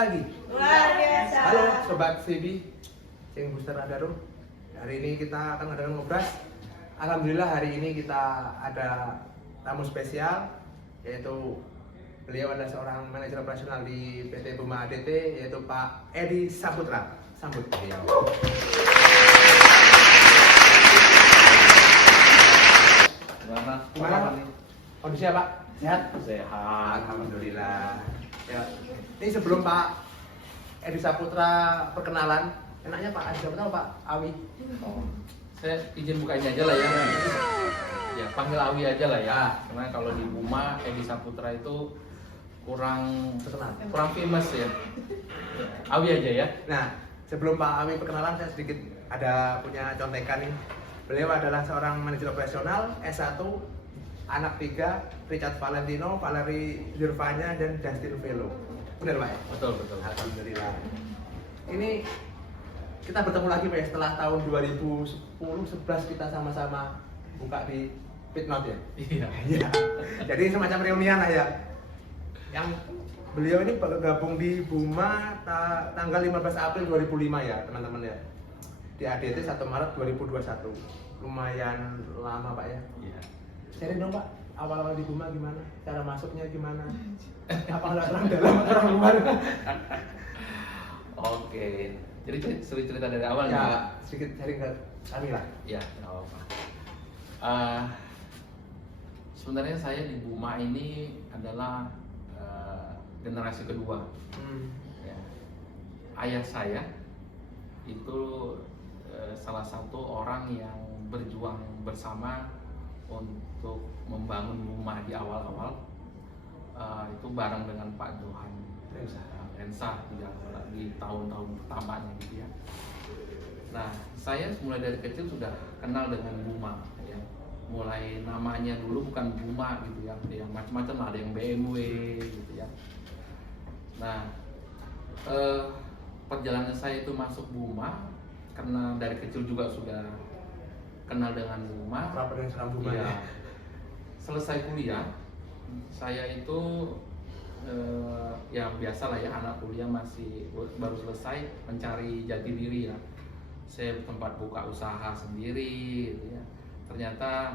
lagi. Luar biasa. Halo Sobat CB, sing booster Adaro. Hari ini kita akan ngadakan ngobras. Alhamdulillah hari ini kita ada tamu spesial, yaitu beliau adalah seorang manajer operasional di PT Buma ADT, yaitu Pak Edi Saputra. Sambut beliau. Gimana? Kondisinya Pak? Sehat? Sehat. Alhamdulillah. Ya. Ini sebelum Pak Edi Saputra perkenalan, enaknya Pak Edi Saputra Pak Awi? Oh, saya izin buka ini aja lah ya. Ya, panggil Awi aja lah ya. Karena kalau di Buma, Edi Saputra itu kurang Terkenal. kurang famous ya. Awi aja ya. Nah, sebelum Pak Awi perkenalan, saya sedikit ada punya contekan nih. Beliau adalah seorang manajer operasional S1, anak 3, Richard Valentino, Valerie Zurvanya, dan Justin Velo. Benar Pak ya? Betul, betul. Alhamdulillah. Ini kita bertemu lagi Pak ya, setelah tahun 2010-11 kita sama-sama buka di Fitnot ya? Iya. Iya. Jadi semacam reunian lah ya. Yang beliau ini gabung di Buma tanggal 15 April 2005 ya teman-teman ya. Di ADT 1 Maret 2021. Lumayan lama Pak ya. Iya. Sharing dong Pak, awal-awal di Buma gimana? Cara masuknya gimana? Apa nggak terang dalam atau terang luar? Oke. Jadi cerita dari awal Ya, nih. sedikit sharing ke kami lah. Ya, nggak apa-apa. Sebenarnya saya di Buma ini adalah generasi kedua. Ya. Ayah saya itu salah satu orang yang berjuang bersama untuk membangun Buma di awal-awal. Itu bareng dengan Pak Johan Rensa di tahun-tahun pertamanya gitu ya. Nah, saya mulai dari kecil sudah kenal dengan Buma ya. Mulai namanya dulu bukan Buma gitu ya, yang macam-macam, ada yang BMW gitu ya. Nah, perjalanan saya itu masuk Buma karena dari kecil juga sudah kenal dengan Buma. Apa yang sekarang Buma Ya. ya? Selesai kuliah, saya itu ya biasa lah ya, anak kuliah masih baru selesai mencari jati diri ya. Saya tempat buka usaha sendiri gitu ya. Ternyata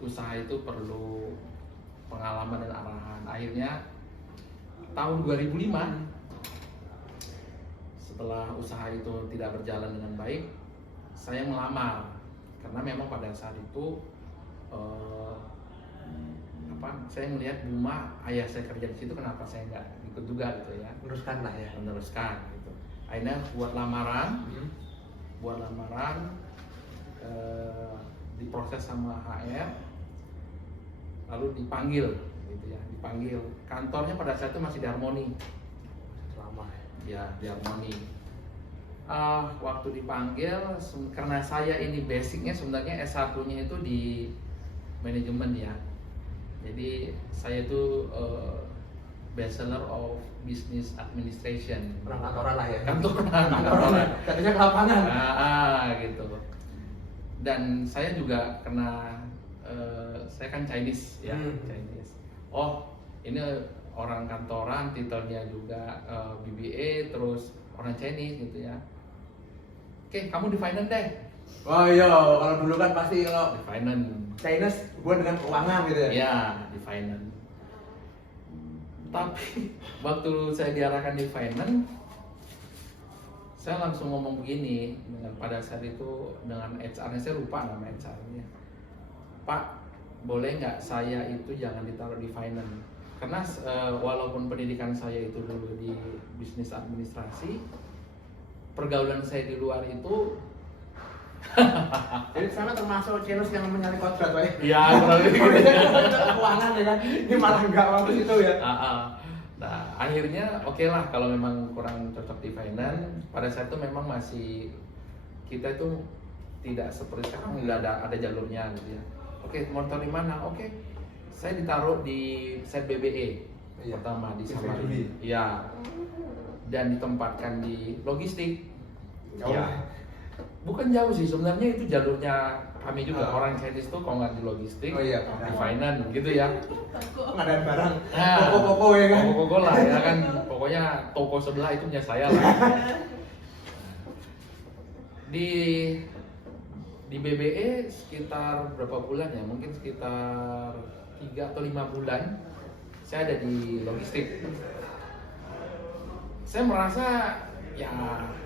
usaha itu perlu pengalaman dan arahan. Akhirnya tahun 2005 setelah usaha itu tidak berjalan dengan baik, saya melamar karena memang pada saat itu saya melihat Buma, ayah saya kerja di situ, kenapa saya nggak ikut juga gitu ya, Meneruskan lah ya. meneruskan gitu. Akhirnya buat lamaran, diproses sama HR, lalu dipanggil gitu ya, dipanggil. Kantornya pada saat itu masih di Harmoni. Lama Ya, di Harmoni. Waktu dipanggil, karena saya ini basicnya sebenarnya S1-nya itu di manajemen ya. Jadi saya itu Bachelor of Business Administration. Orang kantoran lah ya. Kantoran. Katanya ke lapangan. Gitu. Dan saya juga kena saya kan Chinese ya, Chinese. Oh, ini orang kantoran, titelnya juga BBA, terus orang Chinese gitu ya. Oke, kamu di finance deh. Oh iya, kalau dulu kan pasti kalau Di finance. Chinese hubungan dengan keuangan gitu ya. Ya, di finance. Tapi waktu saya diarahkan di finance, saya langsung ngomong begini dengan pada saat itu dengan HR-nya, saya lupa nama HR-nya. Pak, boleh nggak saya itu jangan ditaruh di finance? Karena walaupun pendidikan saya itu dulu di bisnis administrasi, pergaulan saya di luar itu Jadi sana termasuk Chinese yang menyalip kodrat Pak ya. ya kurang lebih gitu. Keuangan ya kan. Ini malah enggak waktu itu ya. Nah, akhirnya oke lah kalau memang kurang cocok di finance. Pada saat itu memang masih kita itu tidak seperti sekarang, nggak ada jalurnya gitu ya. Oke, mau taruh di mana? Oke, saya ditaruh di set BBE pertama di Samarinda. Iya. Dan ditempatkan di logistik. Ya. Bukan jauh sih, sebenarnya itu jalurnya kami juga. Orang Chinese tuh kalau nggak di logistik, Oh iya, di finance gitu ya. Pengadaan barang, Nah, toko-toko ya kan? Toko-toko lah ya kan, pokoknya toko sebelah itu punya saya lah. Di BBE sekitar berapa bulan ya? Mungkin sekitar 3 atau 5 bulan saya ada di logistik. Saya merasa ya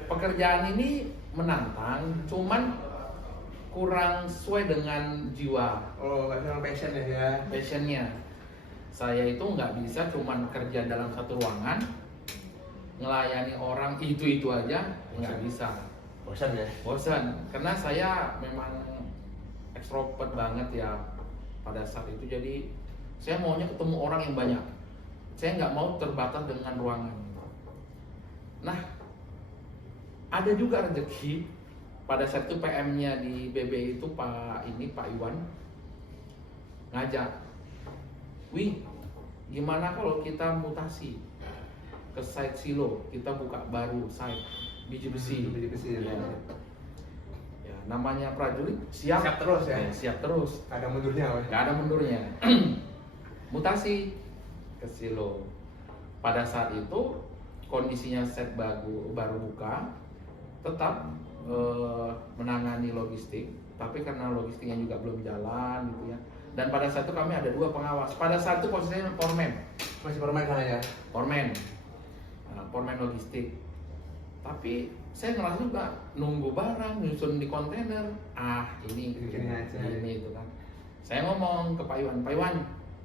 pekerjaan ini menantang, cuman kurang sesuai dengan jiwa. Oh, nggak memang passion ya? Passionnya. Saya itu nggak bisa cuman kerja dalam satu ruangan, ngelayani orang itu aja, nggak bisa. Bosan ya? Bosan, karena saya memang ekstrovert banget ya pada saat itu. Jadi saya maunya ketemu orang yang banyak. Saya nggak mau terbatas dengan ruangan. Nah, ada juga rezeki pada saat itu PM-nya di BB itu Pak Iwan ngajak, "Wih, gimana kalau kita mutasi ke site silo, kita buka baru site biji besi." Ya. Ya, namanya prajurit siap terus ya? Siap terus. Gak ada mundurnya, Wes. Nggak ada mundurnya. Mutasi ke silo. Pada saat itu kondisinya set baru buka, tetap menangani logistik, tapi karena logistiknya juga belum jalan gitu ya. Dan pada saat itu kami ada 2 pengawas. Pada saat itu posisinya foreman. Masih permain sana ya? Foreman. Nah, foreman logistik. Tapi saya ngerasa juga nunggu barang nyusun di kontainer. Ini aja. Ini itu kan. Saya ngomong ke Pak Iwan,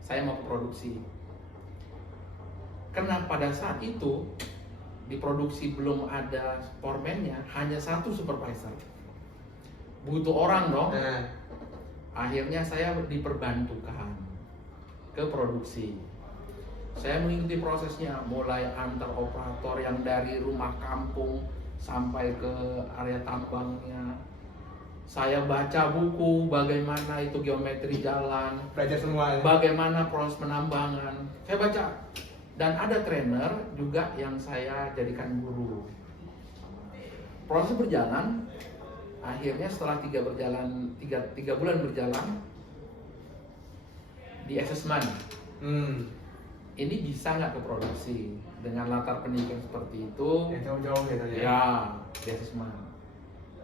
saya mau ke produksi. Karena pada saat itu di produksi belum ada foreman-nya, hanya 1 supervisor. Butuh orang dong. Nah. Akhirnya saya diperbantukan ke produksi. Saya mengikuti prosesnya, mulai antar operator yang dari rumah kampung sampai ke area tambangnya. Saya baca buku bagaimana itu geometri jalan, Belajar semua ya? bagaimana proses penambangan. Saya baca. Dan ada trainer juga yang saya jadikan guru. Proses berjalan, akhirnya setelah 3 bulan berjalan, di assessment. Ini bisa nggak ke produksi dengan latar pendidikan seperti itu? Ya, jauh-jauh gitu ya? Ya, di assessment.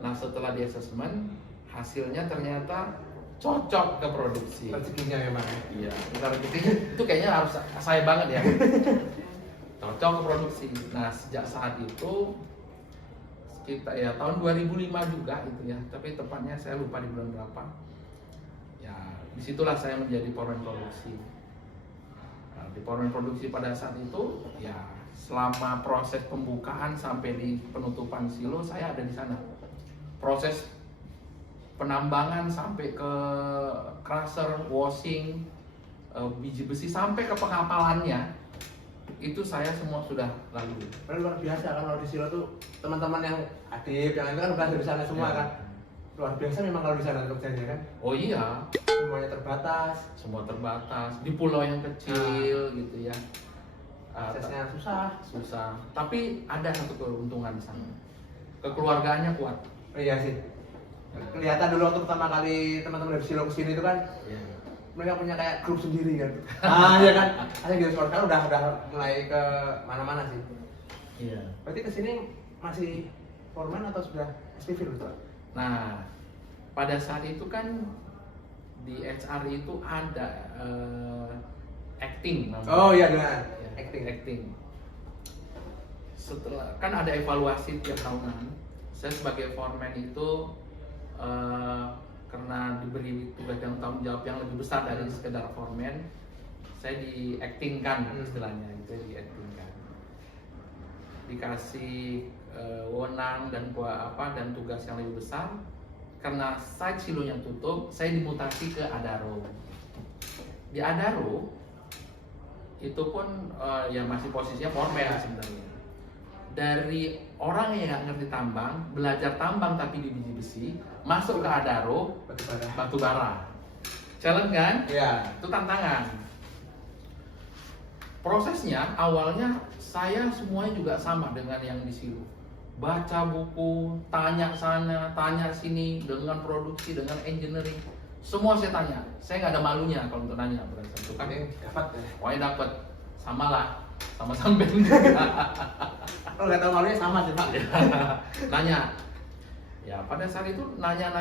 Nah, setelah di assessment, hasilnya ternyata cocok ke produksi. Rezekinya ya, Mas? Iya, itu kayaknya harus saya banget ya. Cocok ke produksi. Nah, sejak saat itu kita ya tahun 2005 juga itu ya, tapi tepatnya saya lupa di bulan berapa. Ya, disitulah saya menjadi foreman produksi. Nah, di foreman produksi pada saat itu ya selama proses pembukaan sampai di penutupan silo saya ada di sana. Proses penambangan sampai ke crusher, washing, biji besi sampai ke pengapalannya, itu saya semua sudah lalui. Luar biasa kan kalau di silo tuh teman-teman yang adik yang itu kan udah dari sana semua Ya. kan. Luar biasa memang kalau di sana kerjanya kan. Oh iya, Semuanya terbatas, semua terbatas di pulau yang kecil gitu ya. aksesnya susah. Tapi ada satu keuntungan di sana, kekeluargaannya kuat. Oh, iya sih. Kelihatan dulu waktu pertama kali teman-teman dari silo kesini itu kan, Ya. mereka punya kayak grup sendiri kan. Ya kan. Akhirnya gitu sekarang udah mulai ke mana-mana sih. Iya. Berarti kesini masih foreman atau sudah SPV dulu? Nah, pada saat itu kan di HR itu ada acting namanya. Oh iya benar. Ya, Acting. Setelah kan ada evaluasi tiap tahunan. Saya sebagai foreman itu karena diberi tugas dan tanggung jawab yang lebih besar dari sekedar foreman, saya di-actingkan istilahnya, itu di-actingkan. Dikasih wewenang dan tugas yang lebih besar. Karena site silonya tutup, saya dimutasi ke Adaro. Di Adaro itu pun ya masih posisinya foreman sebenarnya. Dari orang yang nggak ngerti tambang, belajar tambang tapi di biji besi, masuk ke Adaro batu bara. Challenge kan? Iya. Itu tantangan. Prosesnya awalnya saya semuanya juga sama dengan yang di silo. baca buku, tanya sana, tanya sini, dengan produksi, dengan engineering, semua saya tanya. Saya nggak ada malunya kalau untuk nanya pada saat itu kan. Dapat ya. Pokoknya dapat, sama lah, sama sampai. Kalau nggak tahu malunya sama sih Pak. Nanya. Ya pada saat itu nanya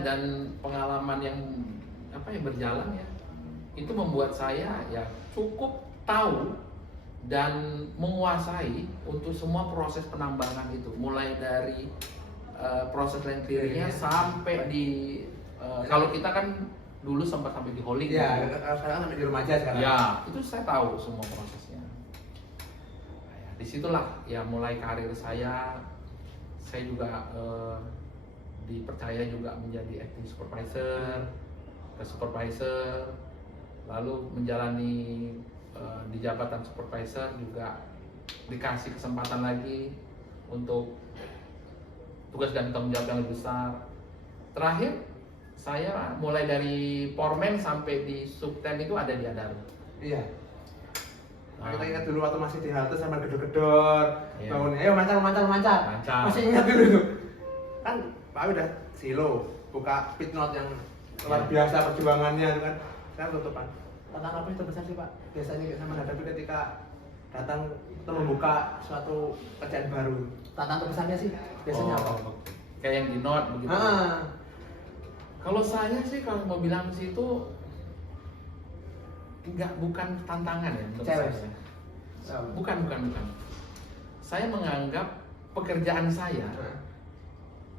dan pengalaman yang berjalan ya, itu membuat saya ya cukup tahu dan menguasai untuk semua proses penambangan itu, mulai dari proses land clearingnya sampai di kalau kita kan dulu sempat sampai di hauling. Iya, sekarang sampai di remaja sekarang. Ya, itu saya tahu semua prosesnya. Nah, disitulah ya mulai karir saya juga dipercaya juga menjadi acting supervisor, ke supervisor, lalu menjalani di jabatan supervisor juga dikasih kesempatan lagi untuk tugas dan tanggung jawab yang lebih besar. Terakhir saya mulai dari foreman sampai di subten itu ada di Adaro. Iya. Nah, kita ingat dulu waktu masih di halte sama gedor-gedor, Iya. bangun, ayo mancal. Mancal. Masih ingat dulu tuh. Kan Pak udah silo, buka pitnot yang luar Iya. biasa perjuangannya itu kan. Sekarang tutupan. Tantangan apa yang terbesar sih Pak? Biasanya kita menghadapi ketika datang atau membuka suatu kerjaan baru. Tantangan terbesarnya sih biasanya apa? Oke. Kayak yang di note begitu. Kalau saya sih kalau mau bilang sih itu bukan tantangan ya menurut Cewek. saya. Bukan. Saya menganggap pekerjaan saya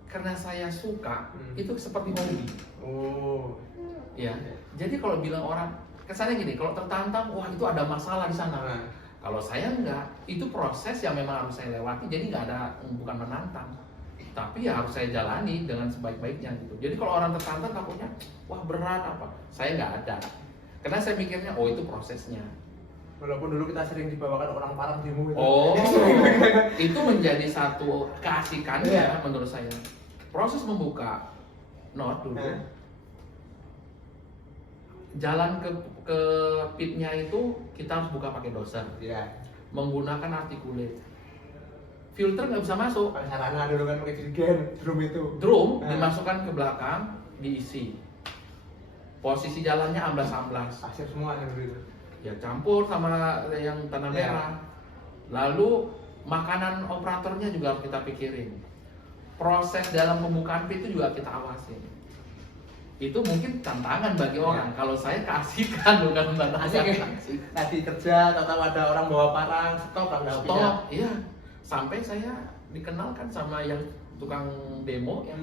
karena saya suka itu seperti hobi. Oh. Ya. Jadi kalau bilang orang kesannya gini, kalau tertantang, wah itu ada masalah di sana. Kalau saya enggak, itu proses yang memang harus saya lewati. Jadi bukan menantang, tapi ya harus saya jalani dengan sebaik-baiknya gitu. Jadi kalau orang tertantang takutnya, wah berat apa? Saya nggak ada, karena saya mikirnya, oh itu prosesnya. Walaupun dulu kita sering dibawakan orang parang demo itu. Oh, itu menjadi satu keasikannya Iya. menurut saya. Proses membuka note dulu. Jalan ke pitnya itu kita harus buka pakai doser, menggunakan articulate. Filter nggak bisa masuk. Pakai sarana dulu kan pakai jerigen, drum itu. Drum dimasukkan ke belakang, diisi. Posisi jalannya amblas-amblas. Pasir semua yang dulu itu. Ya campur sama yang tanah merah. Lalu makanan operatornya juga harus kita pikirin. Proses dalam pembukaan pit itu juga kita awasin. Itu mungkin tantangan bagi orang. Kalau saya keasikan bukan tantangan. Asik. Tadi kerja, tahu ada orang bawa parang, stop. Iya. Sampai saya dikenalkan sama yang tukang demo yang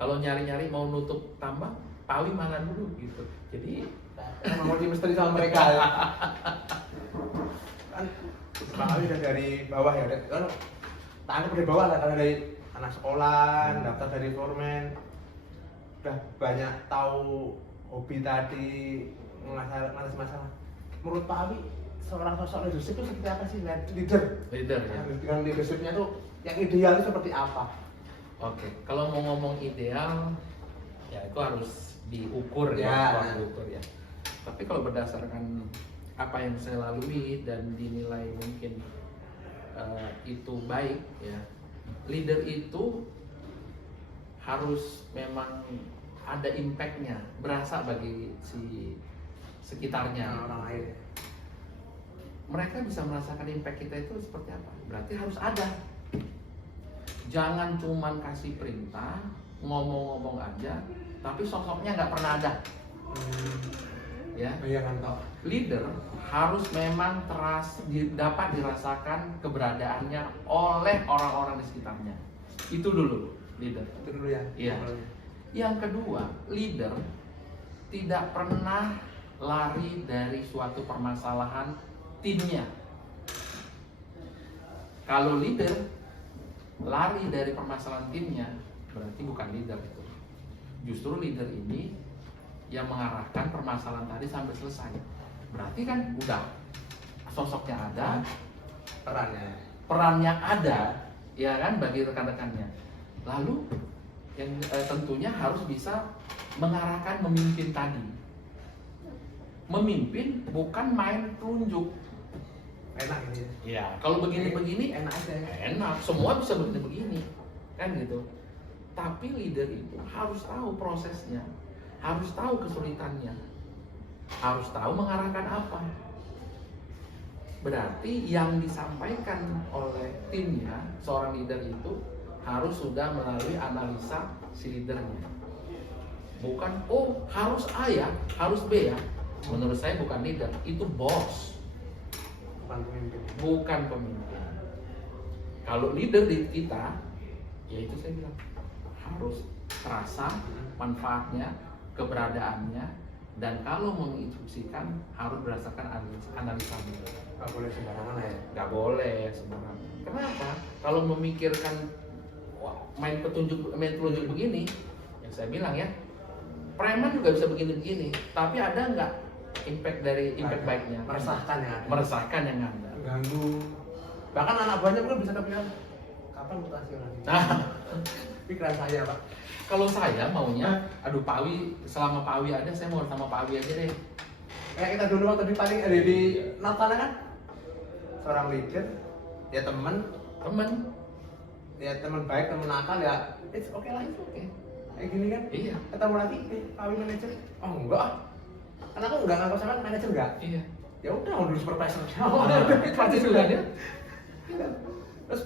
kalau nyari-nyari mau nutup tambang, Pawi mana dulu gitu. Jadi mau di misteri sama mereka ya. Kan Pawi udah dari bawah ya, kan tangan dari bawah lah, karena dari anak sekolah, daftar dari foreman, udah banyak tahu hobi tadi, mengatasi masalah. Menurut Pak Awi, seorang sosok leadership itu seperti apa sih? Leader ya. Dengan leadershipnya tuh yang ideal itu seperti apa? Oke, kalau mau ngomong ideal, ya itu harus diukur Ya. diukur ya. Tapi kalau berdasarkan apa yang saya lalui dan dinilai mungkin itu baik ya, leader itu harus memang ada impactnya, berasa bagi si sekitarnya, orang lain. Mereka bisa merasakan impact kita itu seperti apa? Berarti harus ada. Jangan cuman kasih perintah, ngomong-ngomong aja, tapi sosoknya nggak pernah ada. Ya. Iya kan toh. Leader harus memang dapat dirasakan keberadaannya oleh orang-orang di sekitarnya. Itu dulu leader. Itu dulu ya. Iya. Yang kedua, leader tidak pernah lari dari suatu permasalahan timnya. Kalau leader lari dari permasalahan timnya, berarti bukan leader itu. Justru leader ini yang mengarahkan permasalahan tadi sampai selesai. Berarti kan udah sosoknya ada, perannya ada, ya kan, bagi rekan-rekannya. Lalu yang tentunya harus bisa mengarahkan, memimpin tadi. Memimpin bukan main telunjuk. enak ini ya. Ya, kalau begini-begini enak aja ya. enak, semua bisa begini-begini, kan gitu. Tapi leader itu harus tahu prosesnya, harus tahu kesulitannya, harus tahu mengarahkan apa. Berarti yang disampaikan oleh timnya, seorang leader itu harus sudah melalui analisa si leadernya. Bukan, oh harus A ya, harus B ya. Menurut saya bukan leader, itu bos. Bukan pemimpin. Bukan pemimpin. Kalau leader di kita, ya itu saya bilang harus terasa manfaatnya, keberadaannya, dan kalau menginstruksikan harus berdasarkan analisa. Gak boleh sembarangan ya. Nggak boleh sembarangan. Kenapa? Kalau memikirkan main telunjuk begini, yang saya bilang ya, preman juga bisa begini-begini. Tapi ada nggak impact baiknya? Meresahkan ya. Meresahkan yang ada. Ganggu. Bahkan anak buahnya pun bisa kepikiran kapan mutasi lagi. Pikiran saya Pak. Kalau saya maunya, aduh Pak Awi, selama Pak Awi ada, saya mau sama Pak Awi aja deh. Kayak kita dulu waktu di Natana kan, seorang leader, dia teman baik, teman nakal ya, it's okay lah, it's okay. Kayak gini kan, Iya. ketemu lagi, Pak Awi manajer, oh enggak, karena aku enggak ngangkat sama manajer enggak. Iya. Ya udah, udah supervisor. Pasti juga dia. Terus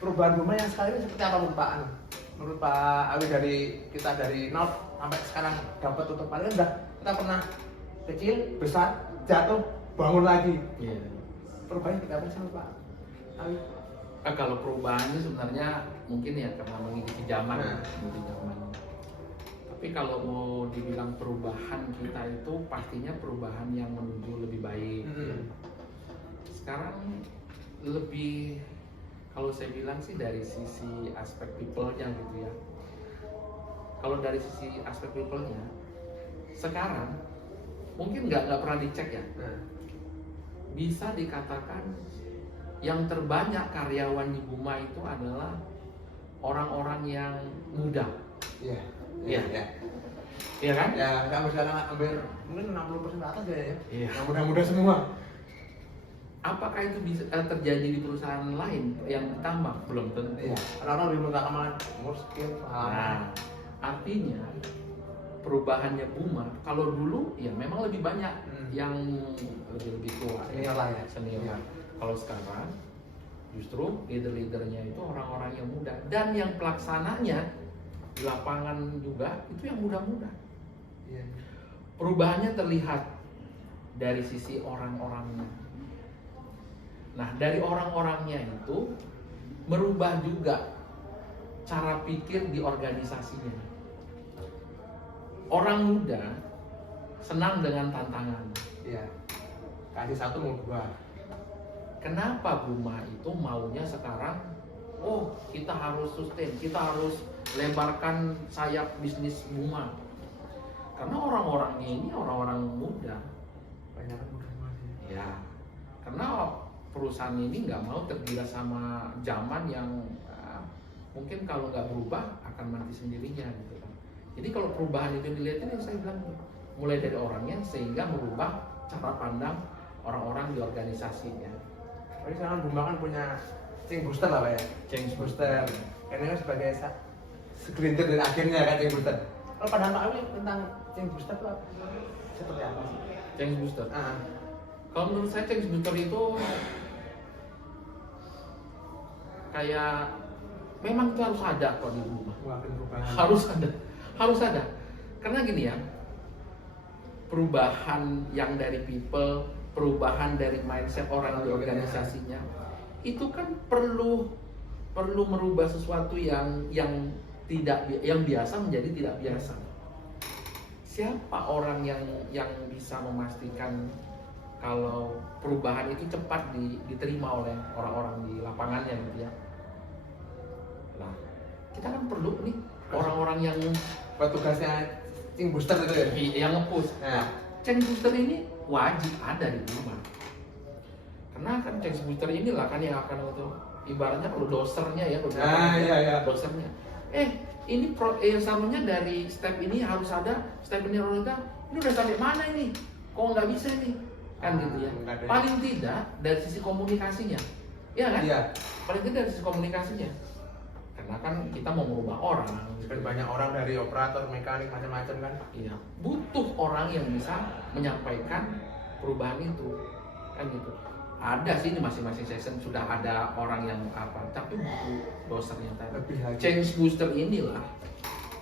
perubahan rumah yang sekarang ini seperti apa menurut Pak Awi dari kita dari nol sampai sekarang dapat untuk paling udah kita pernah kecil, besar, jatuh, bangun lagi. Iya. Perubahan kita apa sama Pak Awi? Kalau perubahannya sebenarnya mungkin ya karena mengikuti zaman, mengikuti zaman. Tapi kalau mau dibilang perubahan kita itu pastinya perubahan yang menuju lebih baik. Sekarang lebih, kalau saya bilang sih dari sisi aspek people-nya gitu ya. Kalau dari sisi aspek people-nya, sekarang mungkin nggak pernah dicek ya. Bisa dikatakan yang terbanyak karyawan di Buma itu adalah orang-orang yang muda. Iya. Iya. Iya. Iya kan? Ya, nggak misalnya hampir mungkin 60% ke atas ya. Iya. Yang muda-muda semua. Apakah itu bisa terjadi di perusahaan lain yang ditambah? Belum tentu. Iya. Orang-orang lebih mengutamakan umur, skill, pengalaman. Nah, artinya perubahannya Buma, kalau dulu ya memang lebih banyak yang lebih tua, Senior lah ya. senior. Iya. Kalau sekarang justru leader-leadernya itu orang-orang yang muda dan yang pelaksananya di lapangan juga itu yang muda-muda. Iya. Perubahannya terlihat dari sisi orang-orangnya. Nah, dari orang-orangnya itu merubah juga cara pikir di organisasinya. Orang muda senang dengan tantangan. Iya. Kasih satu mau dua. Kenapa Buma itu maunya sekarang, oh kita harus sustain, kita harus lebarkan sayap bisnis Buma. Karena orang-orangnya ini orang-orang muda. Banyak muda semua sih. Ya, karena perusahaan ini nggak mau tergila sama zaman yang mungkin kalau nggak berubah akan mati sendirinya gitu kan. Jadi kalau perubahan itu dilihatin yang saya bilang mulai dari orangnya sehingga merubah cara pandang orang-orang di organisasinya. Tapi sekarang Buma kan punya change booster lah Pak ya. Change Booster. Ini kan sebagai segelintir dari akhirnya kan change booster. Kalau pandangan Pak Awi tentang change booster itu seperti apa sih? Change booster. Kalau menurut saya change booster itu kayak memang itu harus ada kok di rumah. Harus ada. Karena gini ya, perubahan yang dari people, perubahan dari mindset orang di organisasinya, itu kan perlu merubah sesuatu yang biasa menjadi tidak biasa. Siapa orang yang bisa memastikan kalau perubahan itu cepat diterima oleh orang-orang di lapangannya gitu ya? Nah, kita kan perlu nih orang-orang yang buat tugasnya change booster itu ya? yang nge-push. Nah, change booster ini wajib ada di rumah. Karena kan change booster inilah kan yang akan itu ibaratnya kalau dosernya ya, iya. dosernya. Ini seharusnya dari step ini harus ada, step ini harus ada. Ini udah sampai mana ini? Kok nggak bisa nih? kan gitu ya. Paling tidak dari sisi komunikasinya, ya kan? Iya. Paling tidak dari sisi komunikasinya, karena kan kita mau merubah orang. Dan banyak orang dari operator, mekanik, macam-macam kan. Iya, butuh orang yang bisa menyampaikan perubahan itu, kan gitu. Ada sih di masing-masing season sudah ada orang yang apa, tapi butuh dosernya tadi. Lebih lagi. Change booster inilah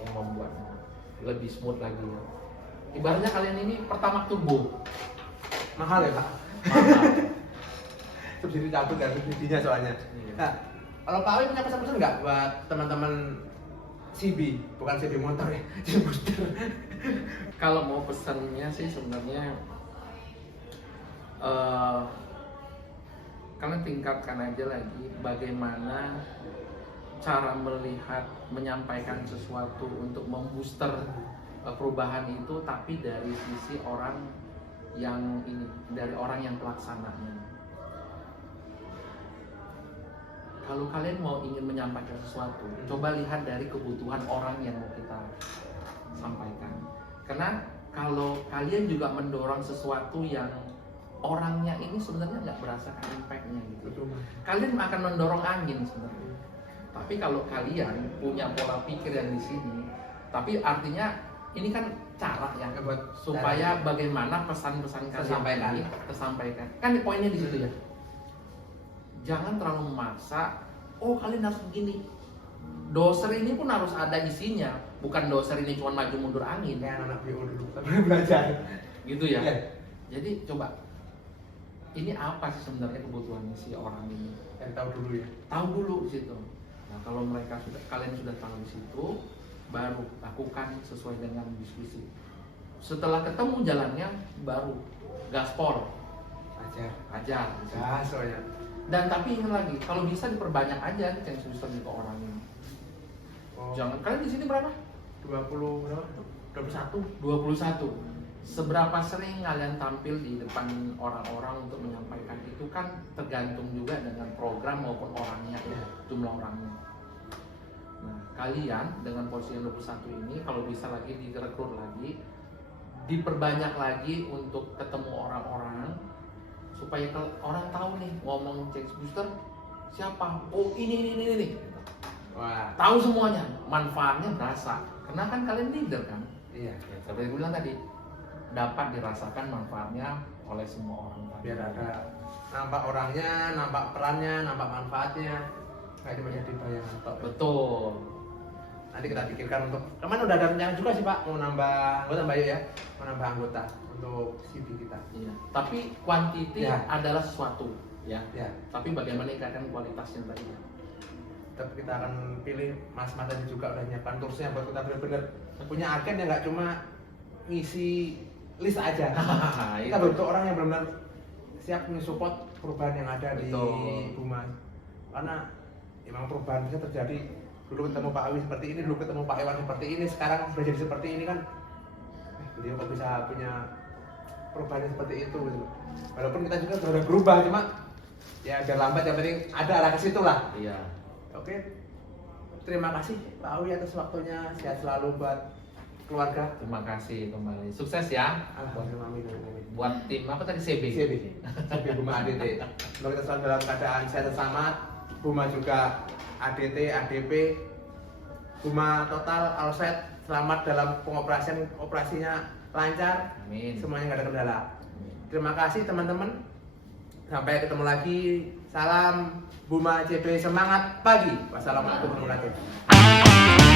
yang membuatnya lebih smooth lagi. Ibaratnya kalian ini pertama turbo, Mahal ya Pak? mahal. Subsidi cabut dari subsidinya soalnya. Iya. Nah, kalau Pak Awi punya pesan-pesan nggak buat teman-teman CB, bukan CB motor ya, CB booster. Kalau mau pesannya sih sebenarnya kalian tingkatkan aja lagi bagaimana cara melihat, menyampaikan sesuatu untuk membooster perubahan itu, tapi dari sisi orang yang ini, dari orang yang pelaksananya. Kalau kalian mau ingin menyampaikan sesuatu, coba lihat dari kebutuhan orang yang mau kita sampaikan. Karena kalau kalian juga mendorong sesuatu yang orangnya ini sebenarnya nggak merasakan impact-nya gitu, kalian akan mendorong angin sebenarnya. Tapi kalau kalian punya pola pikir yang di sini, tapi artinya ini kan cara ya Buat supaya bagaimana pesan-pesan kalian ini tersampaikan. Kan poinnya di situ ya. Jangan terlalu memaksa. Oh kalian harus begini. Doser ini pun harus ada isinya. Bukan doser ini cuma maju mundur angin. Kayak anak BO dulu, tapi belajar. Gitu ya. Iya. Jadi coba. Ini apa sih sebenarnya kebutuhannya si orang ini? Yang tahu dulu ya. Tahu dulu di situ. Nah kalau kalian sudah tahu di situ, baru lakukan sesuai dengan diskusi. Setelah ketemu jalannya, baru gaspol, ajar. Gas soalnya. Dan tapi ingat lagi, kalau bisa diperbanyak aja change booster ke orang ini. Oh. Jangan, kalian di sini berapa? 20 berapa? 21. 21. Seberapa sering kalian tampil di depan orang-orang untuk menyampaikan itu kan tergantung juga dengan program maupun orangnya ya, jumlah orangnya. Nah, kalian dengan posisi yang 21 ini kalau bisa lagi direkrut lagi, diperbanyak lagi untuk ketemu orang-orang supaya orang tahu nih ngomong change booster siapa, oh ini. Wah. Tahu semuanya, manfaatnya berasa. Karena kan kalian leader kan. Iya. Ya, seperti gue bilang tadi, dapat dirasakan manfaatnya oleh semua orang tadi. Biar ada nampak orangnya, nampak perannya, nampak manfaatnya. Kayak cuma jadi bayangan tok. Betul. Nanti kita pikirkan untuk kemarin udah ada rencana juga sih Pak mau nambah anggota Mbak Yu ya, mau nambah anggota untuk CV kita. Iya. Tapi quantity Ya. adalah sesuatu, ya. Ya, Tapi bagaimana ikatkan kualitasnya tadi? tetap kita akan pilih Mas Mata juga udah nyiapkan tursnya buat kita benar-benar punya agen yang nggak cuma ngisi list aja. Kita butuh orang yang benar-benar siap mensupport perubahan yang ada di Buma. Karena memang perubahan bisa terjadi. Dulu ketemu Pak Awi seperti ini, dulu ketemu Pak Iwan seperti ini, sekarang sudah jadi seperti ini kan. Beliau kok bisa punya perubahan seperti itu gitu. Walaupun kita juga sudah berubah, cuma ya biar lambat yang penting ada arah ke situ lah. Iya. Oke. Terima kasih Pak Awi atas waktunya. Sehat selalu buat keluarga. Terima kasih kembali. Sukses ya. Alhamdulillah. Buat tim apa tadi CB? CB Buma ADT. Semoga kita selalu dalam keadaan sehat dan selamat. Buma juga ADT, ADP, Buma total, all set, selamat dalam operasinya lancar. Amin. Semuanya nggak ada kendala. Amin. Terima kasih teman-teman. Sampai ketemu lagi. Salam Buma CB, semangat pagi. Wassalamualaikum warahmatullahi wabarakatuh.